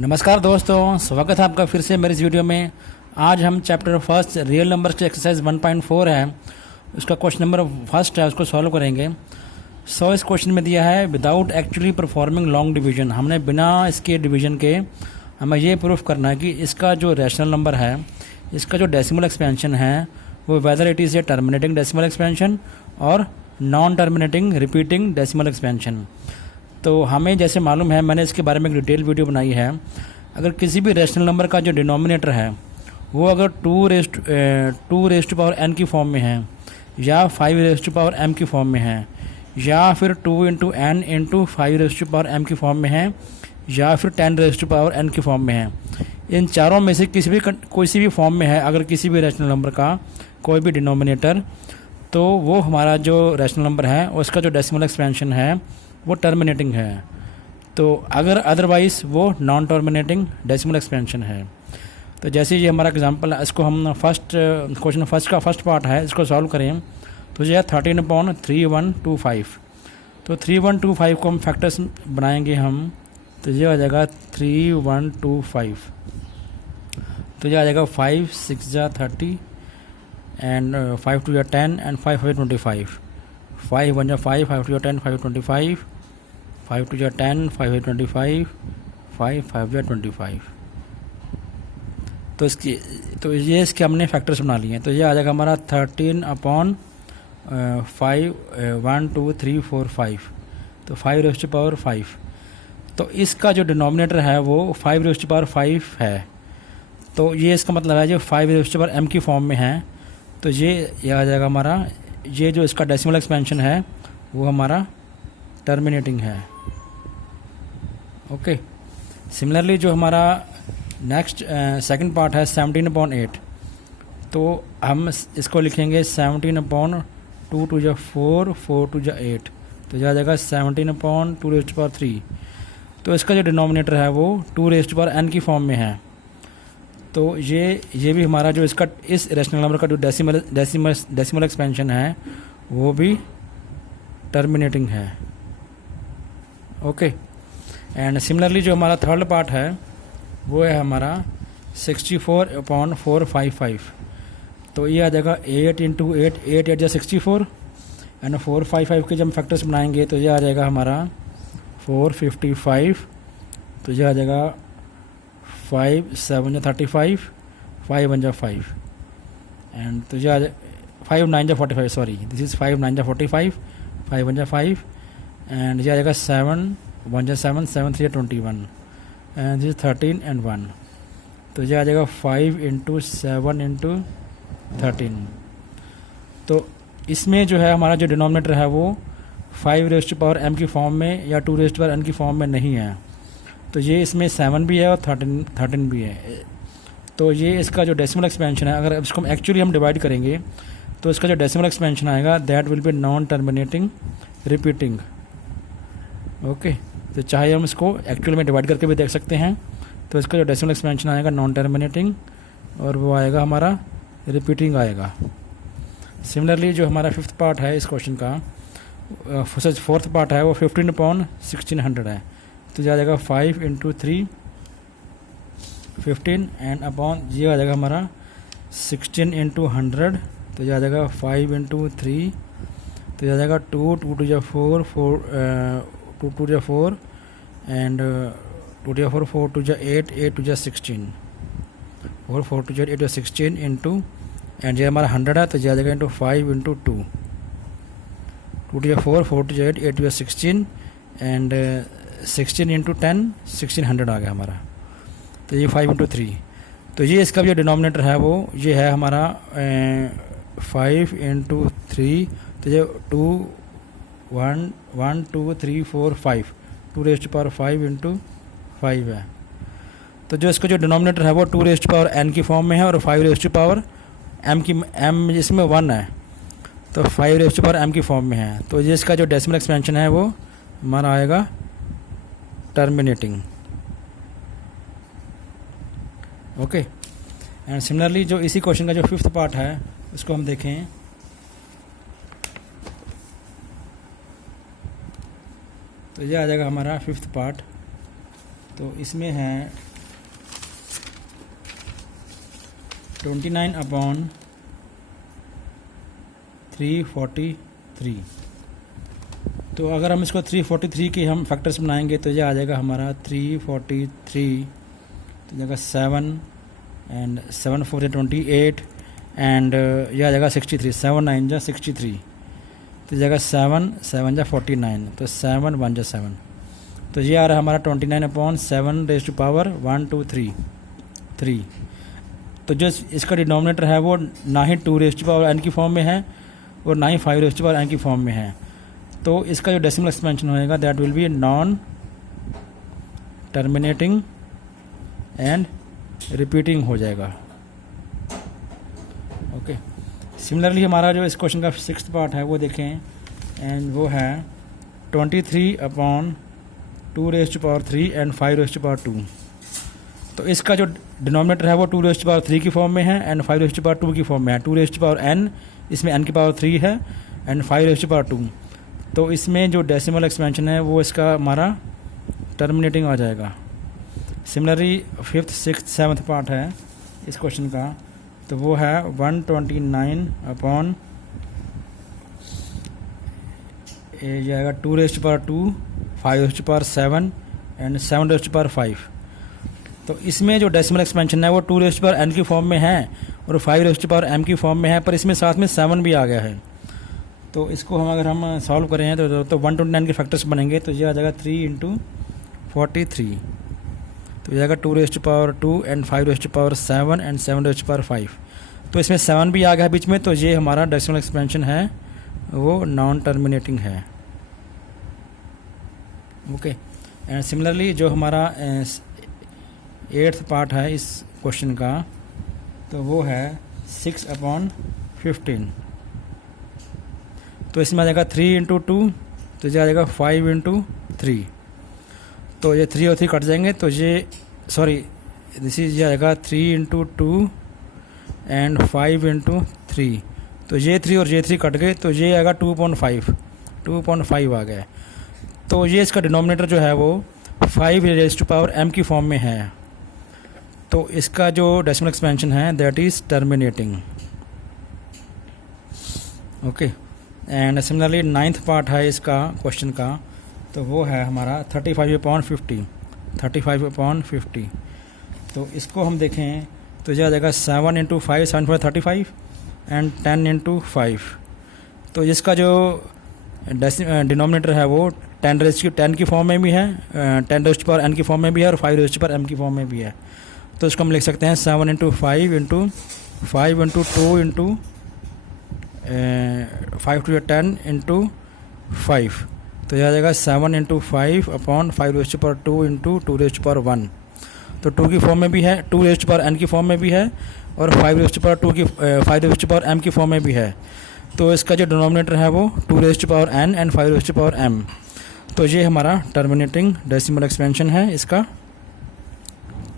नमस्कार दोस्तों, स्वागत है आपका फिर से मेरे इस वीडियो में। आज हम चैप्टर फर्स्ट रियल नंबर्स के एक्सरसाइज 1.4 है, उसका क्वेश्चन नंबर फर्स्ट है, उसको सॉल्व करेंगे। इस क्वेश्चन में दिया है without actually performing long division. हमने बिना इसके डिवीजन के हमें ये प्रूफ करना है कि इसका जो रैशनल नंबर है, इसका जो डेसिमल एक्सपेंशन है वो whether it is a terminating decimal expansion और non terminating repeating decimal expansion. तो हमें जैसे मालूम है, मैंने इसके बारे में एक डिटेल वीडियो बनाई है। अगर किसी भी रैशनल नंबर का जो डिनोमिनेटर है वो अगर 2 रेज़ टू पावर n की फॉर्म में है, या 5 रेज़ टू पावर m की फॉर्म में है, या फिर 2 into n into 5 raise to power m की फॉर्म में है, या फिर 10 रेज़ टू पावर n की फॉर्म में है, इन चारों में से किसी भी फॉर्म में है अगर किसी भी रैशनल नंबर का कोई भी डिनोमिनेटर, तो वो हमारा जो रैशनल नंबर है उसका जो डेसिमल एक्सपेंशन है वो टर्मिनेटिंग है। तो अगर अदरवाइज़ वो नॉन टर्मिनेटिंग डेसिमल एक्सपेंशन है। तो जैसे ये हमारा एग्जांपल है, इसको हम क्वेश्चन फर्स्ट का फर्स्ट पार्ट है, इसको सॉल्व करें तो ये है 13/3125। तो 3125 को हम फैक्टर्स बनाएंगे हम, तो ये आ जाएगा 3125। तो ये आ जाएगा 5 6 जा 30 एंड 5 2 जा 10 एंड 5 5 25। 5 1 जा 5, 5 2 जा 10, 5 25, 5 2 जा 10, 5 8 25, 5 5 जा 25। तो ये इसके हमने फैक्टर्स बना लिए हैं। तो ये आ जाएगा हमारा 13/5 1 2 3 4 5। तो 5 रेज़ टू पावर 5। तो इसका जो डिनोमिनेटर है वो 5 रेज़ टू पावर 5 है। तो ये इसका मतलब है जो 5 रेज़ टू पावर m की फॉर्म में है। तो ये आ जाएगा हमारा, ये जो इसका डेसिमल एक्सपेंशन है वो हमारा टर्मिनेटिंग है। ओके। सिमिलरली जो हमारा नेक्स्ट सेकंड पार्ट है 17/8। तो हम इसको लिखेंगे 17/2 2 जा 4 4 2 जा 8। तो यह आ जाएगा 17/2 रेज़ टू पावर 3। तो इसका जो डिनोमिनेटर है वो 2 रेज़ टू पावर n की फॉर्म में है। तो ये भी हमारा जो इसका इस रैशनल नंबर का जो डेसिमल एक्सपेंशन है वो भी टर्मिनेटिंग है। ओके। एंड सिमिलरली जो हमारा थर्ड पार्ट है वो है हमारा 64/455। तो ये आ जाएगा 8 इंटू 8 8 8 जा 64 एंड 455 के जब हम फैक्टर्स बनाएंगे तो ये आ जाएगा हमारा 455। तो ये आ जाएगा 5 7 जा 35, 5 1 जा 5 एंड तो ये 5 9 जा 45, सॉरी दिस इज़ 5 9 जा 45, 5 1 जा 5 एंड ये आ जाएगा 7 1 जा 7 7 3 जा 21 एंड दिस इज 13 एंड 1। तो ये आ जाएगा 5 इंटू 7 इंटू 13। तो इसमें जो है हमारा जो डिनोमिनेटर है वो 5 रेज़ टू पावर m की फॉर्म में या 2 रेज़ टू पावर n की फॉर्म में नहीं है। तो ये इसमें 7 भी है और 13 भी है। तो ये इसका जो डेसिमल एक्सपेंशन है, अगर इसको एक्चुअली हम डिवाइड करेंगे तो इसका जो डेसिमल एक्सपेंशन आएगा that will be non terminating repeating. Okay. तो चाहे हम इसको एक्चुअल में डिवाइड करके भी देख सकते हैं। तो इसका जो डेसिमल एक्सपेंशन आएगा नॉन टर्मिनेटिंग और वो आएगा हमारा रिपीटिंग आएगा। सिमिलरली जो हमारा फिफ्थ पार्ट है इस क्वेश्चन का, फोर्थ पार्ट है वो 15/1600 है। तो ये आ जाएगा 5 इंटू 3 15 एंड अपॉन ये आ जाएगा हमारा 16 इंटू 100। तो ये आ जाएगा 5 इंटू 3। तो ये आ जाएगा 2 2 2 जा 4 4 2 2 जा 4 एंड 2 जा 4 4 2 जा 8 8 2 जा 16 4 4 2 जा 8 जा 16 इंटू एंड ये हमारा 100 है। तो ये आ जाएगा इंटू 5 इंटू 2 2 जा 4 4 2 जा 8 8 जा 16 एंड 16 इंटू 10 1600 आ गया हमारा। तो ये 5 इंटू 3। तो ये इसका जो डिनोमिनेटर है वो ये है हमारा 5 इंटू 3। तो ये 2 1 1 2 3 4 5 2 रेज़ टू पावर 5 इंटू 5 है। तो जो इसका जो डिनोमिनेटर है वो 2 रेज़ टू पावर n की फॉर्म में है और 5 रेज़ टू पावर m जिसमें 1 है तो 5 रेज़ टू पावर m की फॉर्म में है। तो ये इसका जो डेसिमल एक्सपेंशन है वो हमारा आएगा टर्मिनेटिंग। ओके। एंड सिमिलरली जो इसी क्वेश्चन का जो फिफ्थ पार्ट है उसको हम देखें। तो ये आ जाएगा हमारा फिफ्थ पार्ट। तो इसमें है 29/343। तो अगर हम इसको 343 की हम फैक्टर्स बनाएंगे तो ये आ जाएगा हमारा 343, तो जाएगा 7 एंड 7 4 28 एंड यह आ जाएगा 63, 7 9 जा 63, तो जाएगा 7 7 जा 49, तो 7 1 जा 7, तो ये आ रहा है हमारा 29/7 तो जो इसका डिनोमिनेटर है वो ना ही 2n की फॉर्म में है और ना ही 5n की फॉर्म में है। तो इसका जो डेसिमल एक्सपेंशन होएगा that will be non terminating and repeating हो जाएगा। ओके, सिमिलरली हमारा जो इस क्वेश्चन का 6th पार्ट है वो देखें, एंड वो है 23/2³ एंड 5/2। तो इसका जो डिनोमिनेटर है वो 2³ की फॉर्म में है एंड 5/2 की फॉर्म में है। 2n इसमें n की पावर 3 है एंड 5/2। तो इसमें जो डेसिमल एक्सपेंशन है वो इसका हमारा टर्मिनेटिंग आ जाएगा। Similarly 5th 6th 7th part है इस क्वेश्चन का, तो वो है 129 ये जाएगा 2/2 5/7 एंड 7/5। तो इसमें जो डेसिमल एक्सपेंशन है वो 2n की फॉर्म में है और 5m की फॉर्म में है, पर इसमें साथ में 7 भी आ गया है। तो इसको अगर हम सॉल्व करें तो 129 के फैक्टर्स बनेंगे, तो ये आ जाएगा 3 × 43, तो ये आएगा 2/2 एंड 5/7 एंड 7/5। तो इसमें 7 भी आ गया है बीच में, तो ये हमारा डेसिमल एक्सपेंशन है वो नॉन टर्मिनेटिंग है। ओके, एंड सिमिलरली जो हमारा 8th पार्ट है इस क्वेश्चन का, तो वो है 6/15। तो इसमें आ जाएगा 3 × 2, तो ये आ जाएगा 5 × 3। तो ये 3 और 3 कट जाएंगे, तो ये दिस इज ये आएगा 3 × 2 एंड 5 × 3। तो ये 3 और ये 3 कट गए, तो ये आएगा 2.5 आ गया। तो ये इसका डिनोमिनेटर जो है वो 5m की फॉर्म में है। तो इसका जो डेसिमल एक्सपेंशन है that is terminating. Okay, and similarly 9th part है इसका क्वेश्चन का, तो वो है हमारा 35/50। तो इसको हम देखें तो यह आ जाएगा 7 × 5 7 4 35 एंड 10 × 5। तो इसका जो डिनोमिनेटर है वो 10 की फॉर्म में भी है, 10n की फॉर्म में भी है और 5m की फॉर्म में भी है। तो इसको हम लिख सकते हैं 7 × 5 × 5 × 2 × 5 to 10 × 5। तो यह आ जाएगा 7 × 5/5/2 × 2⁻1। तो 2 की फॉर्म में भी है, 2n की फॉर्म में भी है और 5m की फॉर्म में भी है। तो इसका जो डिनोमिनेटर है वो 2n एंड 5m। तो ये हमारा टर्मिनेटिंग डेसिमल एक्सपेंशन है, इसका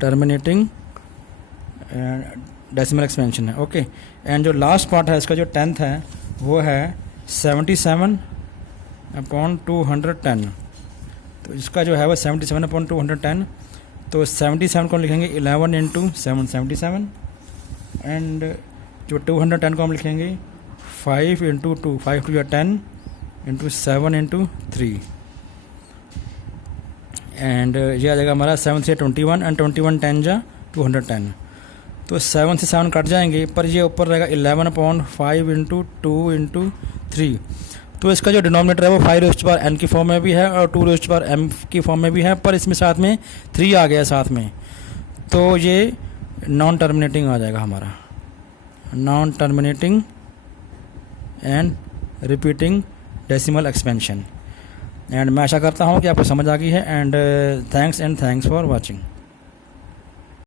टर्मिनेटिंग डेसिमल एक्सपेंशन है। ओके, एंड जो लास्ट पार्ट है इसका जो 10th है वो है 77/210। तो इसका जो है वो 77/210। तो 77 को हम लिखेंगे 11 × 7 77 एंड जो 210 को हम लिखेंगे 5 × 2 5 to 10 × 7 × 3 एंड ये आ जाएगा हमारा 7 से 21 एंड 21 10 जा 210। तो 7 से 7 कट जाएंगे, पर ये ऊपर रहेगा 11/5 × 2 × 3। तो इसका जो डिनोमिनेटर है वो 5n की फॉर्म में भी है और 2m की फॉर्म में भी है, पर इसमें साथ में 3 आ गया साथ में। तो ये नॉन टर्मिनेटिंग आ जाएगा हमारा, non terminating and repeating decimal expansion. And मैं आशा करता हूँ कि आपको समझ आ गई है। And thanks for watching.